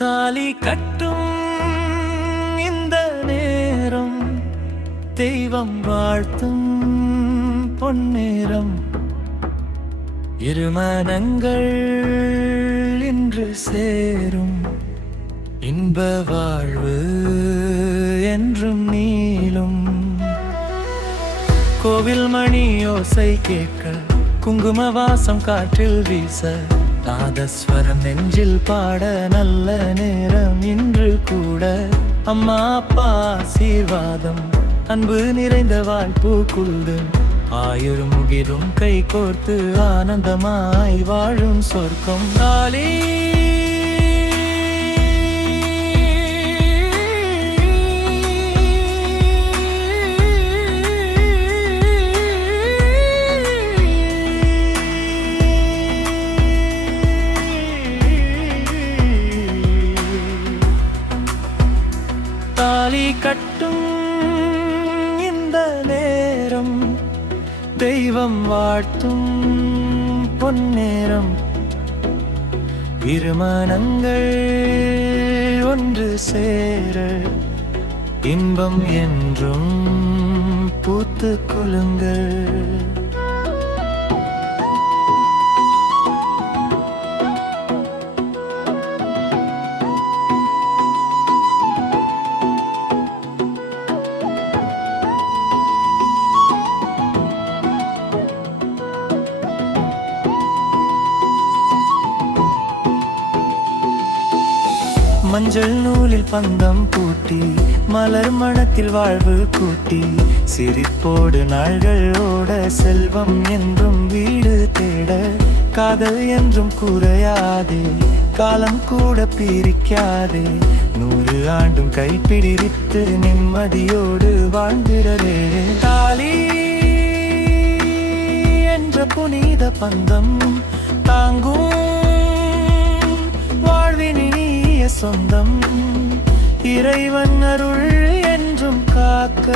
தாலி கட்டும் இந்த நேரம் தெய்வம் வாழ்த்தும் பொன்னேரம். இருமனங்கள் இன்று சேரும் இன்ப வாழ்வு என்றும் நீளும். கோவில் மணி யோசை கேட்க குங்கும வாசம் காற்றில் வீச நாதஸ்வரம் நெஞ்சில் பாட நல்ல நேரம் இன்று கூட. அம்மா அப்பா ஆசீர்வாதம் அன்பு நிறைந்த வாய்ப்புக்குள்ளு ஆயிரம் முகிரும் கை கோர்த்து ஆனந்தமாய் வாழும் சொர்க்கம். தாலி தாலி கட்டும் இந்த நேரம் தெய்வம் வாழ்த்தும் பொன்னேரம். இருமனங்கள் ஒன்று சேர இன்பம் என்றும் பூத்து குலுங்கள். மஞ்சள் நூலில் பந்தம் பூட்டி மலர் மணத்தில் வாழ்வு கூட்டி சிரிப்போடு நாள்கள் ஓட செல்வம் என்றும் வீடு தேட. காதல் என்றும் குறையாதே காலம் கூட பிரிக்காதே 100 ஆண்டும் கைப்பிடித்து நிம்மதியோடு வாழ்ந்திடவே. தாலி என்ற புனித பந்தம் தாங்கும் சொந்தம். இறைவன் அருள் என்றும் காக்க